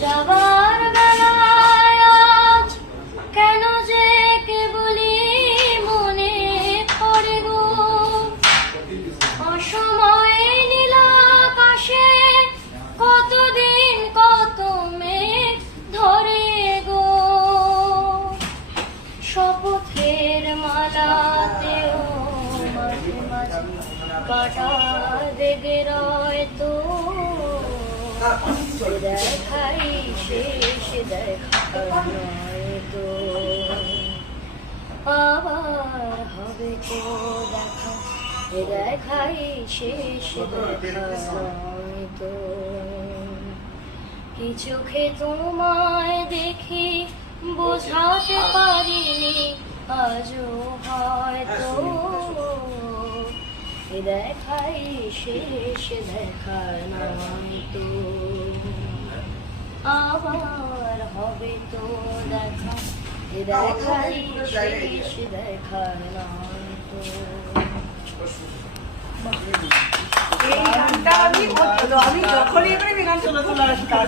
যাবার বেলায় আজ কেন যে কেবলি মনে পড়ে গো, অসময়ে নীলাকাশে কতদিন কত মেঘ ধরে গো, শপথের মালাতেও মাঝে মাঝে কাটা দেগে রয় তো, দেখাই শেষ দেখা নয় তো, আবার হবে তো দেখা, দেখাই শেষ দেখা নয় তো। কি চোখে তোমায় দেখি বোঝাতে পারিনি আজও হয়তো, দেখাই শেষ দেখা নয় তো, আবার হবে তো দেখা, দেখাই শেষ দেখা নয় তো। এই গানটা আমি যখনই গানটা